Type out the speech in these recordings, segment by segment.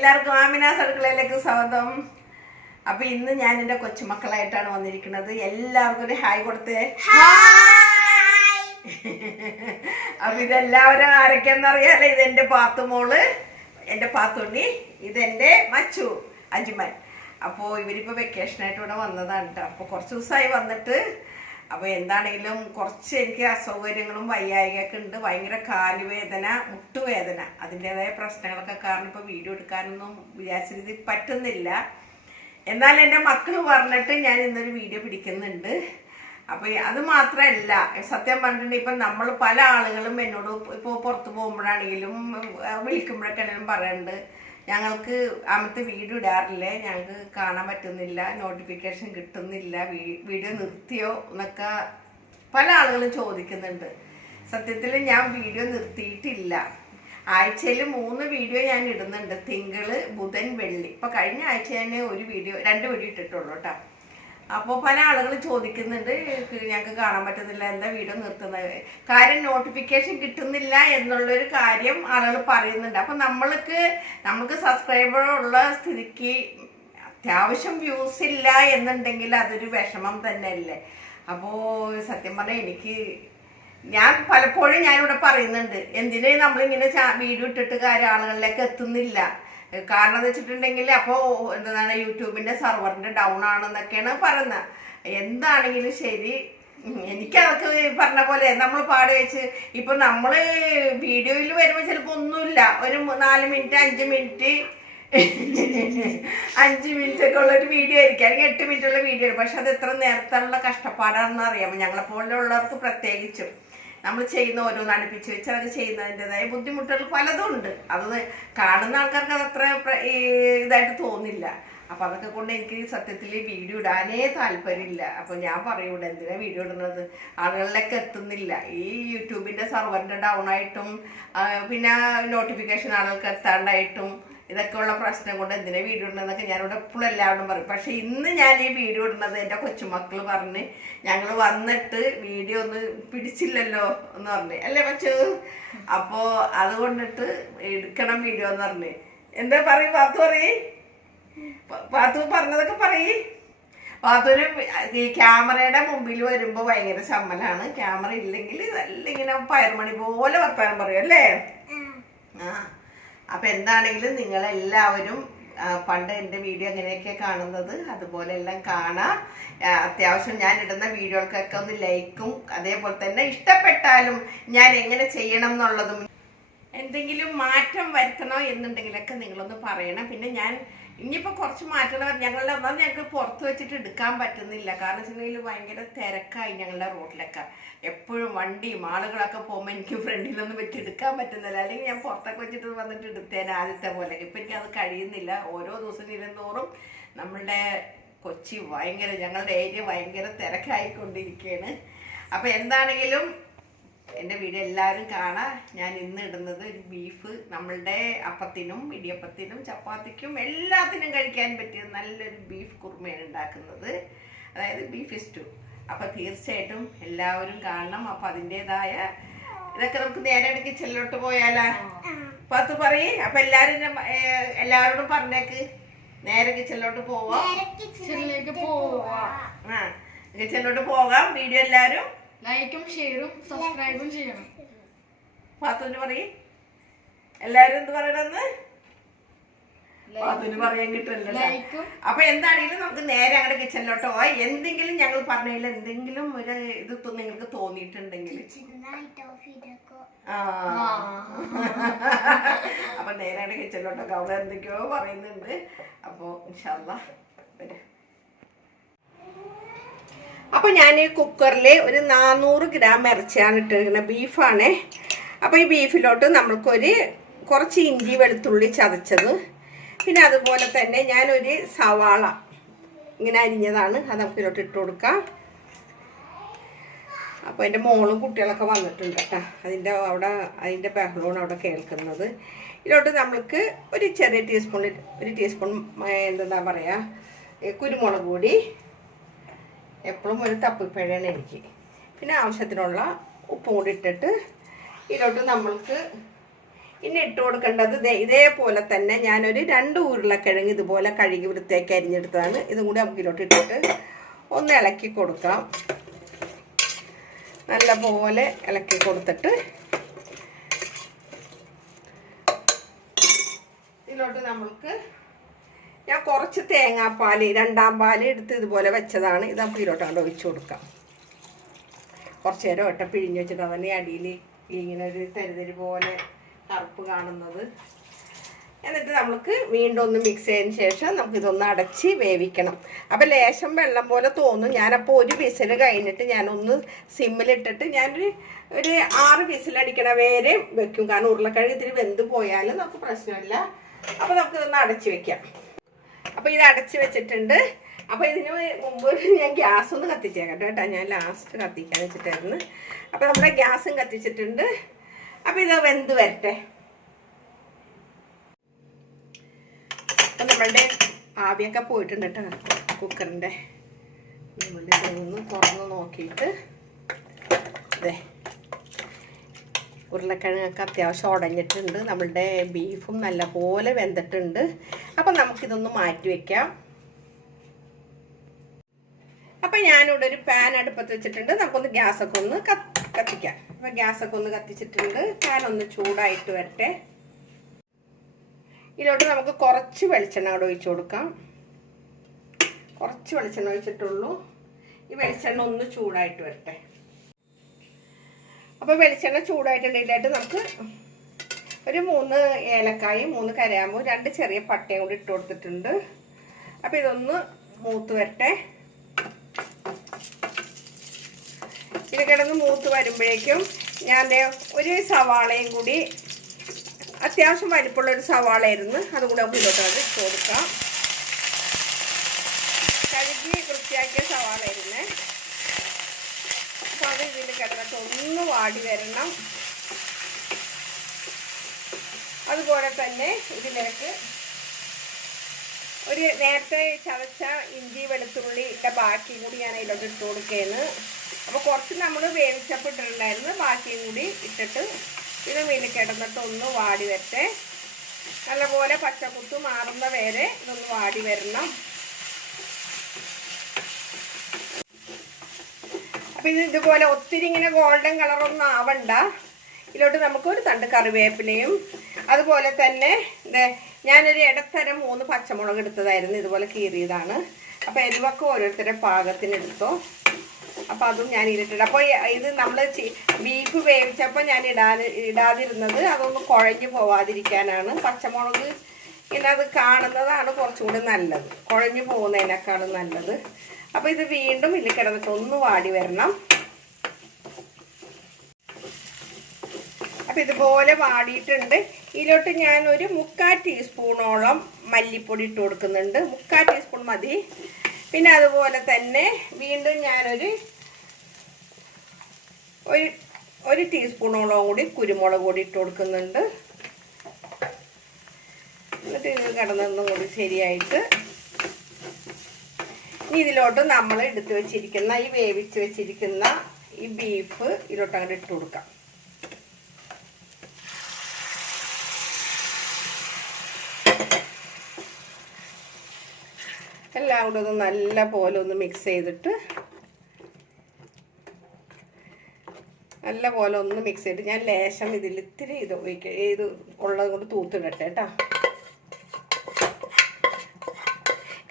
എല്ലാവർക്കും ആമിനാസ് അടുക്കളയിലേക്ക് സ്വാഗതം. അപ്പൊ ഇന്ന് ഞാൻ എൻ്റെ കൊച്ചുമക്കളായിട്ടാണ് വന്നിരിക്കുന്നത്. എല്ലാവർക്കും ഒരു ഹായ് കൊടുത്തേ. അപ്പൊ ഇതെല്ലാവരും ആരൊക്കെയെന്നറിയാലോ. ഇതെന്റെ പാത്തുമോള്, എൻ്റെ പാത്തുണ്ണി, ഇതെന്റെ മച്ചു അജ്മൻ. അപ്പോൾ ഇവരിപ്പോൾ വെക്കേഷനായിട്ട് ഇവിടെ വന്നതാണ് കേട്ടോ. അപ്പോൾ കുറച്ച് ദിവസമായി വന്നിട്ട്. അപ്പോൾ എന്താണെങ്കിലും കുറച്ച് എനിക്ക് അസൗകര്യങ്ങളും വയ്യായികയൊക്കെ ഉണ്ട്. ഭയങ്കര കാലുവേദന, മുട്ടുവേദന, അതിൻ്റെതായ പ്രശ്നങ്ങളൊക്കെ കാരണം ഇപ്പോൾ വീഡിയോ എടുക്കാനൊന്നും വിചാരിച്ച രീതി പറ്റുന്നില്ല. എന്നാൽ എൻ്റെ മക്കൾ പറഞ്ഞിട്ട് ഞാൻ ഇന്നൊരു വീഡിയോ പിടിക്കുന്നുണ്ട്. അപ്പോൾ അത് മാത്രമല്ല, സത്യം പറഞ്ഞിട്ടുണ്ടെങ്കിൽ ഇപ്പം നമ്മൾ പല ആളുകളും എന്നോട് ഇപ്പോൾ പുറത്ത് പോകുമ്പോഴാണെങ്കിലും വിളിക്കുമ്പോഴൊക്കെയാണെങ്കിലും പറയുന്നുണ്ട്, ഞങ്ങൾക്ക് അന്നത്തെ വീഡിയോ ഇടാറില്ലേ, ഞങ്ങൾക്ക് കാണാൻ പറ്റുന്നില്ല, നോട്ടിഫിക്കേഷൻ കിട്ടുന്നില്ല, വീഡിയോ നിർത്തിയോ എന്നൊക്കെ പല ആളുകളും ചോദിക്കുന്നുണ്ട്. സത്യത്തിൽ ഞാൻ വീഡിയോ നിർത്തിയിട്ടില്ല. ആഴ്ചയിൽ 3 വീഡിയോ ഞാൻ ഇടുന്നുണ്ട്, തിങ്കൾ, ബുധൻ, വെള്ളി. ഇപ്പോൾ കഴിഞ്ഞ ആഴ്ച ഞാൻ 2 വീഡിയോ ഇട്ടിട്ടുള്ളൂ കേട്ടോ. അപ്പോൾ പല ആളുകൾ ചോദിക്കുന്നുണ്ട്, ഞങ്ങൾക്ക് കാണാൻ പറ്റുന്നില്ല, എന്താ വീഡിയോ നിർത്തുന്നത്. കാര്യം നോട്ടിഫിക്കേഷൻ കിട്ടുന്നില്ല എന്നുള്ളൊരു കാര്യം ആളുകൾ പറയുന്നുണ്ട്. അപ്പം നമ്മൾക്ക് സബ്സ്ക്രൈബർ ഉള്ള സ്ഥിതിക്ക് അത്യാവശ്യം വ്യൂസ് ഇല്ല എന്നുണ്ടെങ്കിൽ അതൊരു വിഷമം തന്നെയല്ലേ. അപ്പോൾ സത്യം പറഞ്ഞാൽ ഞാൻ പലപ്പോഴും ഞാനിവിടെ പറയുന്നുണ്ട്, എന്തിനു നമ്മളിങ്ങനെ വീഡിയോ ഇട്ടിട്ട് കാര്യം ആളുകളിലേക്ക് എത്തുന്നില്ല. കാരണം എന്ന് വെച്ചിട്ടുണ്ടെങ്കിൽ അപ്പോൾ എന്താണ് യൂട്യൂബിൻ്റെ സെർവറിൻ്റെ ഡൗൺ ആണെന്നൊക്കെയാണ് പറയുന്നത്. എന്താണെങ്കിലും ശരി, എനിക്കതൊക്കെ പറഞ്ഞ പോലെ നമ്മൾ പാടി വെച്ച് ഇപ്പം നമ്മൾ വീഡിയോയിൽ വരുമ്പോൾ ചിലപ്പോൾ ഒന്നുമില്ല, ഒരു 4 മിനിറ്റ് 5 മിനിറ്റ് ഒക്കെ ഉള്ളൊരു വീഡിയോ ആയിരിക്കും, അല്ലെങ്കിൽ 8 മിനിറ്റ് ഉള്ള വീഡിയോ. പക്ഷെ അത് എത്ര നേരത്തുള്ള കഷ്ടപ്പാടാണെന്ന് അറിയാമോ. ഞങ്ങളെപ്പോലുള്ളവർക്ക് പ്രത്യേകിച്ചും നമ്മൾ ചെയ്യുന്ന ഓരോന്ന് അടുപ്പിച്ച് വെച്ച് അതൊക്കെ ചെയ്യുന്നതിൻ്റെതായ ബുദ്ധിമുട്ടുകൾ പലതും ഉണ്ട്. അത് കാണുന്ന ആൾക്കാർക്ക് അതത്ര ഇതായിട്ട് തോന്നില്ല. അപ്പം അതൊക്കെ കൊണ്ട് എനിക്ക് സത്യത്തിൽ വീഡിയോ ഇടാനേ താല്പര്യമില്ല. അപ്പോൾ ഞാൻ പറയൂടെ, എന്തിനാ വീഡിയോ ഇടുന്നത്, ആളുകളിലേക്ക് എത്തുന്നില്ല. ഈ യൂട്യൂബിൻ്റെ സെർവറിൻ്റെ ഡൗൺ ആയിട്ടും പിന്നെ നോട്ടിഫിക്കേഷൻ ആളുകൾക്ക് എത്താണ്ടായിട്ടും ഇതൊക്കെയുള്ള പ്രശ്നം കൊണ്ട് എന്തിനാ വീഡിയോ ഇടുന്നതെന്നൊക്കെ ഞാനിവിടെ എപ്പോഴും എല്ലാവരും പറയും. പക്ഷെ ഇന്ന് ഞാൻ ഈ വീഡിയോ ഇടുന്നത് എൻ്റെ കൊച്ചുമക്കൾ പറഞ്ഞ്, ഞങ്ങൾ വന്നിട്ട് വീഡിയോ ഒന്ന് പിടിച്ചില്ലല്ലോ എന്ന് പറഞ്ഞ്, അല്ലേ മച്ചു? അപ്പോൾ അതുകൊണ്ടിട്ട് എടുക്കണം വീഡിയോ എന്ന് പറഞ്ഞ്. എന്താ പറയും പാത്തു പറഞ്ഞതൊക്കെ പറയ്. പാത്തുവിന് ഈ ക്യാമറയുടെ മുമ്പിൽ വരുമ്പോൾ ഭയങ്കര ചമ്മലാണ്. ക്യാമറ ഇല്ലെങ്കിൽ നല്ല ഇങ്ങനെ പയർമണി പോലെ വർത്താനം പറയും, അല്ലേ? അപ്പം എന്താണെങ്കിലും നിങ്ങളെല്ലാവരും പണ്ട് എൻ്റെ വീഡിയോ എങ്ങനെയൊക്കെ കാണുന്നത് അതുപോലെ എല്ലാം കാണാം. അത്യാവശ്യം ഞാൻ ഇടുന്ന വീഡിയോകൾക്കൊക്കെ ഒന്ന് ലൈക്കും, അതേപോലെ തന്നെ ഇഷ്ടപ്പെട്ടാലും ഞാൻ എങ്ങനെ ചെയ്യണം എന്നുള്ളതും എന്തെങ്കിലും മാറ്റം വരുത്തണോ എന്നുണ്ടെങ്കിലൊക്കെ നിങ്ങളൊന്ന് പറയണം. പിന്നെ ഞാൻ ഇനിയിപ്പോൾ കുറച്ച് മാറ്റങ്ങൾ ഞങ്ങൾക്ക് പുറത്ത് വെച്ചിട്ട് എടുക്കാൻ പറ്റുന്നില്ല. കാരണം വെച്ചിട്ടുണ്ടെങ്കിൽ ഭയങ്കര തിരക്കായി ഞങ്ങളുടെ റോഡിലൊക്കെ. എപ്പോഴും വണ്ടിയും ആളുകളൊക്കെ പോകുമ്പോൾ എനിക്ക് ഫ്രണ്ടിലൊന്നും വെച്ച് എടുക്കാൻ പറ്റുന്നില്ല. അല്ലെങ്കിൽ ഞാൻ പുറത്തൊക്കെ വെച്ചിട്ട് വന്നിട്ട് എടുത്തേനെ ആദ്യത്തെ പോലെ. ഇപ്പം എനിക്കത് കഴിയുന്നില്ല. ഓരോ ദിവസം ഇരുന്നോറും നമ്മളുടെ കൊച്ചി ഞങ്ങളുടെ ഏരിയ ഭയങ്കര തിരക്കായിക്കൊണ്ടിരിക്കുകയാണ്. അപ്പോൾ എന്താണെങ്കിലും എൻ്റെ വീഡിയോ എല്ലാവരും കാണാം. ഞാൻ ഇന്ന് ഇടുന്നത് ഒരു ബീഫ്, നമ്മളുടെ അപ്പത്തിനും ഇടിയപ്പത്തിനും ചപ്പാത്തിക്കും എല്ലാത്തിനും കഴിക്കാൻ പറ്റിയ നല്ലൊരു ബീഫ് കുറുമയാണ് ഉണ്ടാക്കുന്നത്, അതായത് ബീഫ് സ്റ്റൂ. അപ്പോൾ തീർച്ചയായിട്ടും എല്ലാവരും കാണണം. അപ്പം അതിൻ്റെതായ ഇതൊക്കെ നമുക്ക് നേരെ കിച്ചണിലോട്ട് പോയാലാ? പത്ത് പറയ്. അപ്പം എല്ലാവരോടും പറഞ്ഞേക്ക്, നേരെ കിച്ചണിലോട്ട് പോവാം. കിച്ചണിലോട്ട് പോകാം. വീഡിയോ എല്ലാവരും ലൈക്കും ഷെയറും സബ്സ്ക്രൈബും ചെയ്യണം. പാത്തുവിന് പറയും. എല്ലാവരും എന്ത് പറയണമെന്ന് പാത്തുവിന് പറയാൻ കിട്ടില്ല. അപ്പൊ എന്താണെങ്കിലും നമുക്ക് നേരെ അങ്ങോട്ട് കിച്ചണിലോട്ട് പോവാം. എന്തെങ്കിലും ഞങ്ങൾ പറഞ്ഞതിൽ എന്തെങ്കിലും ഒരു ഇത് നിങ്ങൾക്ക് തോന്നിയിട്ടുണ്ടെങ്കിൽ അപ്പൊ നേരെ അങ്ങോട്ട് കിച്ചണിലോട്ടൊക്കെ അവിടെ എന്തൊക്കെയോ പറയുന്നുണ്ട്. അപ്പൊ ഇൻഷാ അല്ലാഹ് വരാം. അപ്പോൾ ഞാൻ ഈ കുക്കറിൽ ഒരു 400 ഗ്രാം ഇറച്ചിയാണ് ഇട്ടിരിക്കുന്നത്, ബീഫാണ്. അപ്പോൾ ഈ ബീഫിലോട്ട് നമ്മൾക്കൊരു കുറച്ച് ഇഞ്ചി വെളുത്തുള്ളി ചതച്ചത്, പിന്നെ അതുപോലെ തന്നെ ഞാനൊരു സവാള ഇങ്ങനെ അരിഞ്ഞതാണ്, അത് നമുക്ക് ഇതിലോട്ട് ഇട്ട് കൊടുക്കാം. അപ്പോൾ എൻ്റെ മോളും കുട്ടികളൊക്കെ വന്നിട്ടുണ്ട് കേട്ടോ. അതിൻ്റെ ബഹളമാണ് അവിടെ കേൾക്കുന്നത്. ഇതിലോട്ട് നമ്മൾക്ക് ഒരു ചെറിയ ടീസ്പൂൺ എന്താ പറയുക, കുരുമുളക് പൊടി, എപ്പോഴും ഒരു തപ്പിപ്പഴയാണ് എനിക്ക്. പിന്നെ ആവശ്യത്തിനുള്ള ഉപ്പും കൂടി ഇട്ടിട്ട് ഇതിലോട്ട് നമ്മൾക്ക് ഇനി ഇട്ട് കൊടുക്കേണ്ടത് ഇതേപോലെ തന്നെ ഞാനൊരു 2 ഉരുളക്കിഴങ്ങ് ഇതുപോലെ കഴുകി വൃത്തിയാക്കി അരിഞ്ഞെടുത്തതാണ്. ഇതും കൂടി നമുക്ക് ഇതിലോട്ട് ഇട്ടിട്ട് ഒന്ന് ഇളക്കി കൊടുക്കാം. നല്ല പോലെ ഇളക്കി കൊടുത്തിട്ട് ഇതിലോട്ട് നമ്മൾക്ക് ഞാൻ കുറച്ച് തേങ്ങാപ്പാൽ 2ാം പാൽ എടുത്ത് ഇതുപോലെ വെച്ചതാണ്. ഇത് നമുക്ക് ഇതിലോട്ട് അങ്ങോട്ട് ഒഴിച്ചു കൊടുക്കാം. കുറച്ച് നേരം ഒട്ട പിഴിഞ്ഞ് വെച്ചിട്ട് അതന്നെ അടിയിൽ ഇങ്ങനെ ഒരു തരിതരി പോലെ കറുപ്പ് കാണുന്നത്. എന്നിട്ട് നമുക്ക് വീണ്ടും ഒന്ന് മിക്സ് ചെയ്തതിന് ശേഷം നമുക്കിതൊന്ന് അടച്ച് വേവിക്കണം. അപ്പോൾ ലേശം വെള്ളം പോലെ തോന്നും. ഞാനപ്പോൾ ഒരു വിസിൽ കഴിഞ്ഞിട്ട് ഞാനൊന്ന് സിമ്മിലിട്ടിട്ട് ഞാനൊരു 6 വിസിലടിക്കണ വരെ വെക്കും. കാരണം ഉരുളക്കിഴങ്ങ് ഇത്തിരി വെന്ത് പോയാലും നമുക്ക് പ്രശ്നമില്ല. അപ്പോൾ നമുക്കിതൊന്ന് അടച്ച് വെക്കാം. അപ്പോൾ ഇത് അടച്ച് വെച്ചിട്ടുണ്ട്. അപ്പോൾ ഇതിന് മുമ്പ് ഞാൻ ഗ്യാസ് ഒന്ന് കത്തിച്ചേക്കാം കേട്ടോ. ഞാൻ ലാസ്റ്റ് കത്തിക്കാൻ വെച്ചിട്ടായിരുന്നു. അപ്പോൾ നമ്മുടെ ഗ്യാസും കത്തിച്ചിട്ടുണ്ട്. അപ്പോൾ ഇത് വെന്ത് വരട്ടെ. അപ്പം നമ്മളുടെ ആവിയൊക്കെ പോയിട്ടുണ്ട് കേട്ടോ കുക്കറിൻ്റെ. നമ്മളുടെ ഇതൊന്ന് തുറന്ന് നോക്കിയിട്ട് അതെ ഉരുളക്കിഴങ്ങൊക്കെ അത്യാവശ്യം ഉടഞ്ഞിട്ടുണ്ട്. നമ്മളുടെ ബീഫും നല്ലപോലെ വെന്തിട്ടുണ്ട്. അപ്പം നമുക്കിതൊന്ന് മാറ്റി വയ്ക്കാം. അപ്പം ഞാനിവിടെ ഒരു പാൻ അടുപ്പത്ത് വെച്ചിട്ടുണ്ട്. നമുക്കൊന്ന് ഗ്യാസൊക്കെ ഒന്ന് കത്തിക്കാം. അപ്പം ഗ്യാസൊക്കെ ഒന്ന് കത്തിച്ചിട്ടുണ്ട്. പാൻ ഒന്ന് ചൂടായിട്ട് വരട്ടെ. ഇതിലോട്ട് നമുക്ക് കുറച്ച് വെളിച്ചെണ്ണ അവിടെ ഒഴിച്ചു കൊടുക്കാം. കുറച്ച് വെളിച്ചെണ്ണ ഒഴിച്ചിട്ടുള്ളൂ. ഈ വെളിച്ചെണ്ണ ഒന്ന് ചൂടായിട്ട് വരട്ടെ. അപ്പോൾ വെളിച്ചെണ്ണ ചൂടായിട്ടുണ്ടെങ്കിലായിട്ട് നമുക്ക് ഒരു 3 ഏലക്കായും 3 കരയാമ്പും 2 ചെറിയ പട്ടയും കൂടി ഇട്ട് കൊടുത്തിട്ടുണ്ട്. അപ്പോൾ ഇതൊന്ന് മൂത്ത് വരട്ടെ. ഇത് കിടന്ന് മൂത്ത് വരുമ്പോഴേക്കും ഞാൻ ഒരു സവാളയും കൂടി, അത്യാവശ്യം വലിപ്പമുള്ളൊരു സവാളയായിരുന്നു, അതുകൂടെ നമുക്ക് ഇതിലോട്ട് ഇട്ട് കൊടുക്കാം. കഴുകി വൃത്തിയാക്കിയ സവാളയായിരുന്നേ. അപ്പോൾ അത് ഇതിൽ കിടന്നിട്ട് ഒന്ന് വാടി വരണം. അതുപോലെ തന്നെ ഇതിലേക്ക് ഒരു നേരത്തെ ചതച്ച ഇഞ്ചി വെളുത്തുള്ളി ഇട്ട ബാക്കിയും കൂടി ഞാൻ അതിലോട്ട് ഇട്ട് കൊടുക്കുകയാണ്. അപ്പോൾ കുറച്ച് നമ്മൾ വേവിച്ചപ്പോൾ ഇട്ടിട്ടുണ്ടായിരുന്നു. ബാക്കിയും കൂടി ഇട്ടിട്ട് ഇത് മീൻ കിടന്നിട്ട് ഒന്ന് വാടി വരട്ടെ. നല്ലപോലെ പച്ചക്കുത്ത് മാറുന്ന വരെ ഇതൊന്ന് വാടി വരണം. അപ്പം ഇത് ഇതുപോലെ ഒത്തിരി ഇങ്ങനെ ഗോൾഡൻ കളറൊന്നും ആവണ്ട. ഇതിലോട്ട് നമുക്ക് ഒരു തണ്ട് കറിവേപ്പിലയും അതുപോലെ തന്നെ ഞാനൊരു ഇടത്തരം 3 പച്ചമുളക് എടുത്തതായിരുന്നു. ഇതുപോലെ കീറിയതാണ്. അപ്പോൾ എരിവൊക്കെ ഓരോരുത്തരുടെ പാകത്തിനെടുത്തോ. അപ്പോൾ അതും ഞാൻ ഇതിലിട്ടിട്ട്, അപ്പോൾ ഇത് നമ്മൾ ബീഫ് വേവിച്ചപ്പോൾ ഞാൻ ഇടാതിരുന്നത് അതൊന്ന് കുഴഞ്ഞു പോവാതിരിക്കാനാണ്. പച്ചമുളക് ഇന്നത് കാണുന്നതാണ് കുറച്ചും കൂടി നല്ലത്, കുഴഞ്ഞു പോകുന്നതിനേക്കാളും നല്ലത്. അപ്പോൾ ഇത് വീണ്ടും ഇതിൽ കിടന്നിട്ട് ഒന്ന് വാടി വരണം. അപ്പോൾ ഇതുപോലെ വാടിയിട്ടുണ്ട്. ഇതിലോട്ട് ഞാൻ ഒരു 3/4 ടീസ്പൂണോളം മല്ലിപ്പൊടി ഇട്ട് കൊടുക്കുന്നുണ്ട്. 3/4 ടീസ്പൂൺ മതി. പിന്നെ അതുപോലെ തന്നെ വീണ്ടും ഞാനൊരു ടീസ്പൂണോളം കൂടി കുരുമുളക് പൊടി ഇട്ട് കൊടുക്കുന്നുണ്ട്. എന്നിട്ട് ഇത് കിടന്നൊന്നും കൂടി ശരിയായിട്ട് ഇനി ഇതിലോട്ട് നമ്മൾ എടുത്ത് വെച്ചിരിക്കുന്ന ഈ വേവിച്ച് വെച്ചിരിക്കുന്ന ഈ ബീഫ് ഇതിലോട്ട് അങ്ങോട്ട് ഇട്ട് കൊടുക്കാം. എല്ലാം കൂടെ ഒന്ന് നല്ല പോലെ ഒന്ന് മിക്സ് ചെയ്തിട്ട് ഞാൻ ലേശം ഇതിൽ ഇത്തിരി ഇത് ഉള്ളത് കൊണ്ട് തൂത്തിടട്ടെ കേട്ടോ.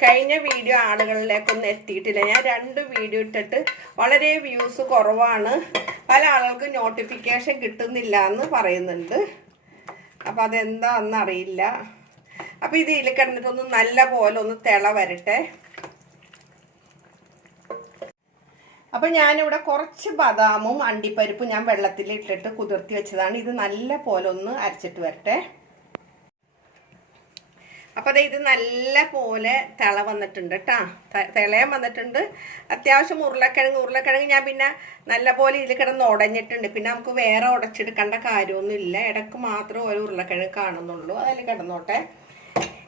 കഴിഞ്ഞ വീഡിയോ ആളുകളിലേക്കൊന്നും എത്തിയിട്ടില്ല. ഞാൻ 2 വീഡിയോ ഇട്ടിട്ട് വളരെ വ്യൂസ് കുറവാണ്. പല ആളുകൾക്ക് നോട്ടിഫിക്കേഷൻ കിട്ടുന്നില്ല എന്ന് പറയുന്നുണ്ട്. അപ്പോൾ അതെന്താണെന്ന് അറിയില്ല. അപ്പോൾ ഇത് ഇതിൽ കിടന്നിട്ടൊന്ന് നല്ല പോലെ ഒന്ന് തിള വരട്ടെ. അപ്പോൾ ഞാനിവിടെ കുറച്ച് ബദാമും അണ്ടിപ്പരിപ്പും ഞാൻ വെള്ളത്തിൽ ഇട്ടിട്ട് കുതിർത്തി വെച്ചതാണ്. ഇത് നല്ല പോലെ ഒന്ന് അരച്ചിട്ട് വരട്ടെ. അപ്പോൾ ഇത് നല്ല പോലെ തിള വന്നിട്ടുണ്ട് കേട്ടോ. തിളയാൻ വന്നിട്ടുണ്ട്. അത്യാവശ്യം ഉരുളക്കിഴങ്ങ് ഞാൻ പിന്നെ നല്ല പോലെ ഇതിൽ കിടന്ന് ഉടഞ്ഞിട്ടുണ്ട്. പിന്നെ നമുക്ക് വേറെ ഉടച്ചെടുക്കേണ്ട കാര്യമൊന്നുമില്ല. ഇടയ്ക്ക് മാത്രം ഒരു ഉരുളക്കിഴങ്ങ് കാണുന്നുള്ളൂ. അതിൽ കിടന്നോട്ടെ.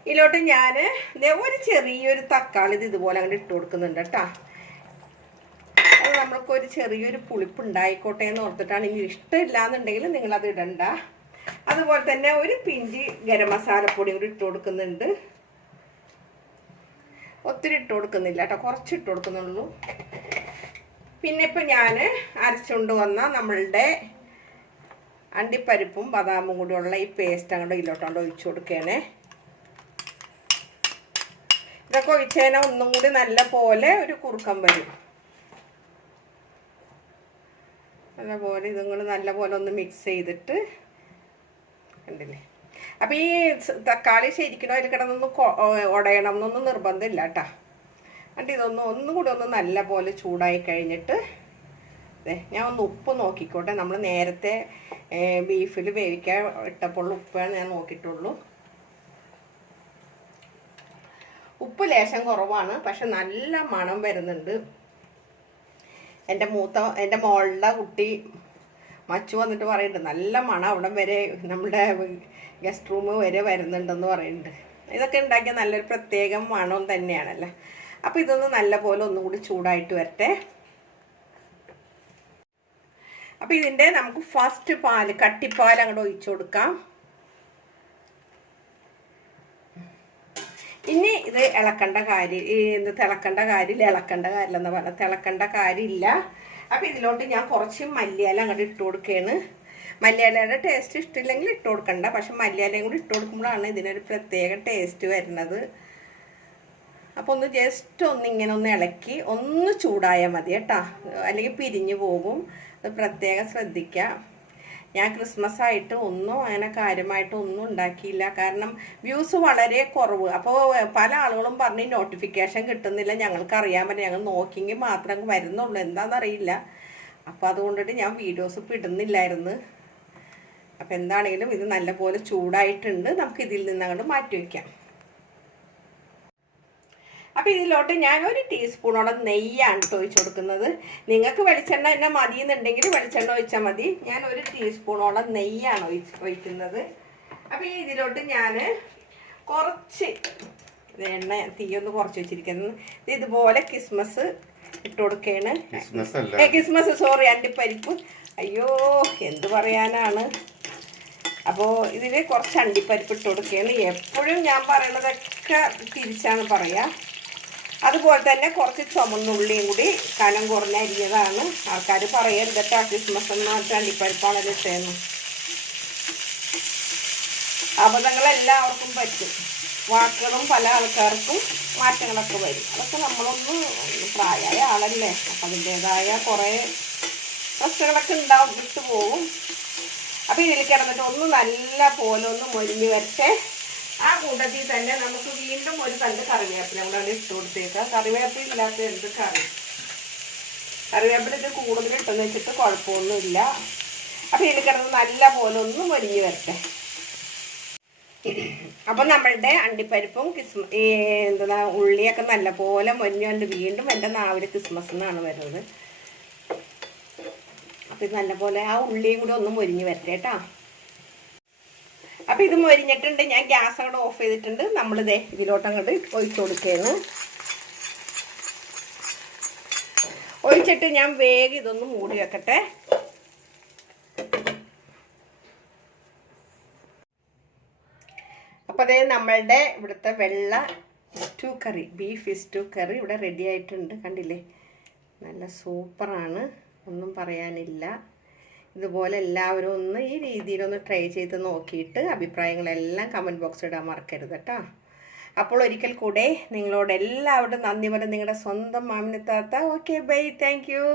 ഇതിലോട്ട് ഞാൻ ഒരു ചെറിയൊരു തക്കാളി ഇതുപോലെ അങ്ങോട്ട് ഇട്ട് കൊടുക്കുന്നുണ്ട് കേട്ടോ. അത് നമ്മൾക്കൊരു ചെറിയൊരു പുളിപ്പ് ഉണ്ടായിക്കോട്ടെ എന്ന് ഓർത്തിട്ടാണ്. ഇനി ഇഷ്ടമില്ല എന്നുണ്ടെങ്കിൽ നിങ്ങളത് ഇടണ്ട. അതുപോലെ തന്നെ ഒരു പിഞ്ച് ഗരം മസാലപ്പൊടി കൂടി ഇട്ട് കൊടുക്കുന്നുണ്ട്. ഒത്തിരി ഇട്ട് കൊടുക്കുന്നില്ല കേട്ടോ, കുറച്ച് ഇട്ട് കൊടുക്കുന്നുള്ളൂ. പിന്നെ ഇപ്പം ഞാൻ അരച്ചുകൊണ്ട് വന്ന നമ്മളുടെ അണ്ടിപ്പരിപ്പും ബദാമും കൂടിയുള്ള ഈ പേസ്റ്റ് അങ്ങോട്ട് ഇതിലോട്ടാണ്ട് ഒഴിച്ചു കൊടുക്കുകയാണേ. ഇതൊക്കെ ഒഴിച്ചതിനെ ഒന്നും കൂടി നല്ല പോലെ ഒരു കുറുക്കം വരും. നല്ലപോലെ ഇതും കൂടി നല്ലപോലെ ഒന്ന് മിക്സ് ചെയ്തിട്ട് കണ്ടില്ലേ. അപ്പം ഈ തക്കാളി ശരിക്കണോ അതിൽ കിടന്നൊന്ന് ഉടയണം എന്നൊന്നും നിർബന്ധമില്ല കേട്ടോ. എന്നിട്ട് ഒന്നും കൂടി ഒന്ന് നല്ല പോലെ ചൂടായി കഴിഞ്ഞിട്ട് ഞാൻ ഒന്ന് ഉപ്പ് നോക്കിക്കോട്ടെ. നമ്മൾ നേരത്തെ ബീഫിൽ വേവിക്കാൻ ഇട്ടപ്പോൾ ഉപ്പാണ് ഞാൻ നോക്കിയിട്ടുള്ളൂ. ഉപ്പ് ലേശം കുറവാണ്, പക്ഷെ നല്ല മണം വരുന്നുണ്ട്. എൻ്റെ മോളുടെ കുട്ടി മച്ചു വന്നിട്ട് പറയുന്നുണ്ട് നല്ല മണം അവിടെ വരെ നമ്മുടെ ഗസ്റ്റ് റൂം വരെ വരുന്നുണ്ടെന്ന് പറയുന്നുണ്ട്. ഇതൊക്കെ ഉണ്ടാക്കിയ നല്ലൊരു പ്രത്യേകം മണം തന്നെയാണല്ലോ. അപ്പോൾ ഇതൊന്ന് നല്ല പോലെ ഒന്നും കൂടി ചൂടായിട്ട് വരട്ടെ. അപ്പോൾ ഇതിൻ്റെ നമുക്ക് ഫസ്റ്റ് കട്ടിപ്പാൽ അങ്ങോട്ട് ഒഴിച്ചു കൊടുക്കാം. ഇനി ഇത് ഇളക്കേണ്ട കാര്യം തിളക്കേണ്ട കാര്യമില്ല, ഇളക്കേണ്ട കാര്യമില്ലെന്ന് പറഞ്ഞാൽ തിളക്കേണ്ട കാര്യമില്ല. അപ്പോൾ ഇതിലോട്ട് ഞാൻ കുറച്ച് മല്ലിയില അങ്ങോട്ട് ഇട്ട് കൊടുക്കുകയാണ്. മല്ലിയിലയുടെ ടേസ്റ്റ് ഇഷ്ടമില്ലെങ്കിൽ ഇട്ട് കൊടുക്കണ്ട, പക്ഷെ മല്ലിയിലയും കൂടി ഇട്ട് കൊടുക്കുമ്പോഴാണ് ഇതിനൊരു പ്രത്യേക ടേസ്റ്റ് വരുന്നത്. അപ്പോൾ ഒന്ന് ജസ്റ്റ് ഇങ്ങനെ ഒന്ന് ഇളക്കി ഒന്ന് ചൂടായാൽ മതി കേട്ടോ, അല്ലെങ്കിൽ പിരിഞ്ഞു പോകും. അത് പ്രത്യേകം ശ്രദ്ധിക്കുക. ഞാൻ ക്രിസ്മസ് ആയിട്ട് ഒന്നും അങ്ങനെ കാര്യമായിട്ട് ഒന്നും ഉണ്ടാക്കിയില്ല, കാരണം വ്യൂസ് വളരെ കുറവ്. അപ്പോൾ പല ആളുകളും പറഞ്ഞ് നോട്ടിഫിക്കേഷൻ കിട്ടുന്നില്ല, ഞങ്ങൾക്ക് അറിയാൻ പറ്റില്ല, ഞങ്ങൾ നോക്കിയെങ്കിൽ മാത്രം വരുന്നുള്ളൂ, എന്താണെന്നറിയില്ല. അപ്പോൾ അതുകൊണ്ടിട്ട് ഞാൻ വീഡിയോസ് ഇപ്പോൾ ഇടുന്നില്ലായിരുന്നു. അപ്പോൾ എന്താണെങ്കിലും ഇത് നല്ലപോലെ ചൂടായിട്ടുണ്ട്, നമുക്ക് ഇതിൽ നിന്ന് അങ്ങോട്ട് മാറ്റി വയ്ക്കാം. അപ്പോൾ ഇതിലോട്ട് ഞാനൊരു ടീസ്പൂണോളം നെയ്യാണ് ഒഴിച്ചു കൊടുക്കുന്നത്. നിങ്ങൾക്ക് വെളിച്ചെണ്ണ തന്നെ മതി എന്നുണ്ടെങ്കിൽ വെളിച്ചെണ്ണ ഒഴിച്ചാൽ മതി. ഞാൻ ഒരു ടീസ്പൂണോളം നെയ്യാണ് ഒഴിക്കുന്നത്. അപ്പോൾ ഇതിലോട്ട് ഞാൻ കുറച്ച് എണ്ണ തീയൊന്ന് കുറച്ച് വെച്ചിരിക്കുന്നത് ഇതുപോലെ കിസ്മസ് ഇട്ട് കൊടുക്കുകയാണ്. കിസ്മസ് സോറി, അണ്ടിപ്പരിപ്പ്. അയ്യോ എന്ത് പറയാനാണ്. അപ്പോൾ ഇതിൽ കുറച്ച് അണ്ടിപ്പരിപ്പ് ഇട്ട് കൊടുക്കുകയാണ്. എപ്പോഴും ഞാൻ പറയണതൊക്കെ തിരിച്ചാണ് പറയുക. അതുപോലെ തന്നെ കുറച്ച് ചുമന്നുള്ളിയും കൂടി കനം കുറഞ്ഞ അരിഞ്ഞതാണ്. ആൾക്കാർ പറയരുത് കേട്ടോ ക്രിസ്മസ് എന്ന് പറഞ്ഞാൽ അണ്ടിപ്പരിപ്പാണ് ഇട്ടേന്ന്. അബദ്ധങ്ങളെല്ലാവർക്കും പറ്റും, വാക്കുകളും പല ആൾക്കാർക്കും മാറ്റങ്ങളൊക്കെ വരും. അതൊക്കെ നമ്മളൊന്ന് പ്രായമായ ആളല്ലേ, അപ്പം അതിൻ്റേതായ കുറേ പ്രശ്നങ്ങളൊക്കെ ഉണ്ടാവും, വിട്ടുപോകും. അപ്പോൾ ഇതിൽ കിടന്നിട്ട് ഒന്ന് നല്ല പോലെ ഒന്ന് മൊരിഞ്ഞ് വരട്ടെ. ആ കൂട്ടത്തിൽ തന്നെ നമുക്ക് വീണ്ടും ഒരു തണ്ട് കറിവേപ്പില കൂടെ ഇട്ട് കൊടുത്തേക്കാം. കറിവേപ്പില ഇല്ലാത്ത എന്ത് കറി, കറിവേപ്പില ഇത് കൂടുതൽ ഇട്ടെന്ന് വെച്ചിട്ട് കുഴപ്പമൊന്നുമില്ല. അപ്പോൾ ഇതിൽ കിടന്ന് നല്ല പോലെ ഒന്ന് മൊരിഞ്ഞ് വരട്ടെ. അപ്പം നമ്മളുടെ അണ്ടിപ്പരിപ്പും എന്താ ഉള്ളിയൊക്കെ നല്ല പോലെ മൊരിഞ്ഞുകൊണ്ട് വീണ്ടും എൻ്റെ നാവിൽ ക്രിസ്മസ് എന്നാണ് വരുന്നത്. അപ്പോൾ ഇത് നല്ല പോലെ ആ ഉള്ളിയും കൂടി ഒന്ന് മൊരിഞ്ഞ് വരട്ടെ കേട്ടോ. അപ്പോൾ ഇത് മൊരിഞ്ഞിട്ടുണ്ട്, ഞാൻ ഗ്യാസ് അങ്ങോട്ട് ഓഫ് ചെയ്തിട്ടുണ്ട്. നമ്മളിതേ ഇതിലോട്ട് അങ്ങോട്ട് ഒഴിച്ചു കൊടുക്കുകയാണ്. ഒഴിച്ചിട്ട് ഞാൻ വേഗം ഇതൊന്ന് മൂടി വെക്കട്ടെ. അപ്പോൾ അതേ നമ്മളുടെ ഇവിടുത്തെ വെള്ള സ്റ്റൂ കറി, ബീഫ് സ്റ്റൂ കറി ഇവിടെ റെഡി ആയിട്ടുണ്ട്. കണ്ടില്ലേ, നല്ല സൂപ്പറാണ്, ഒന്നും പറയാനില്ല. ഇതുപോലെ എല്ലാവരും ഒന്ന് ഈ രീതിയിലൊന്ന് ട്രൈ ചെയ്ത് നോക്കിയിട്ട് അഭിപ്രായങ്ങളെല്ലാം കമൻറ്റ് ബോക്സിൽ ഇടാൻ മറക്കരുത് കേട്ടോ. അപ്പോൾ ഒരിക്കൽ കൂടെ നിങ്ങളോട് എല്ലാവരും നന്ദി പറഞ്ഞ് നിങ്ങളുടെ സ്വന്തം മാമിനത്താത്ത. Okay bye, thank U.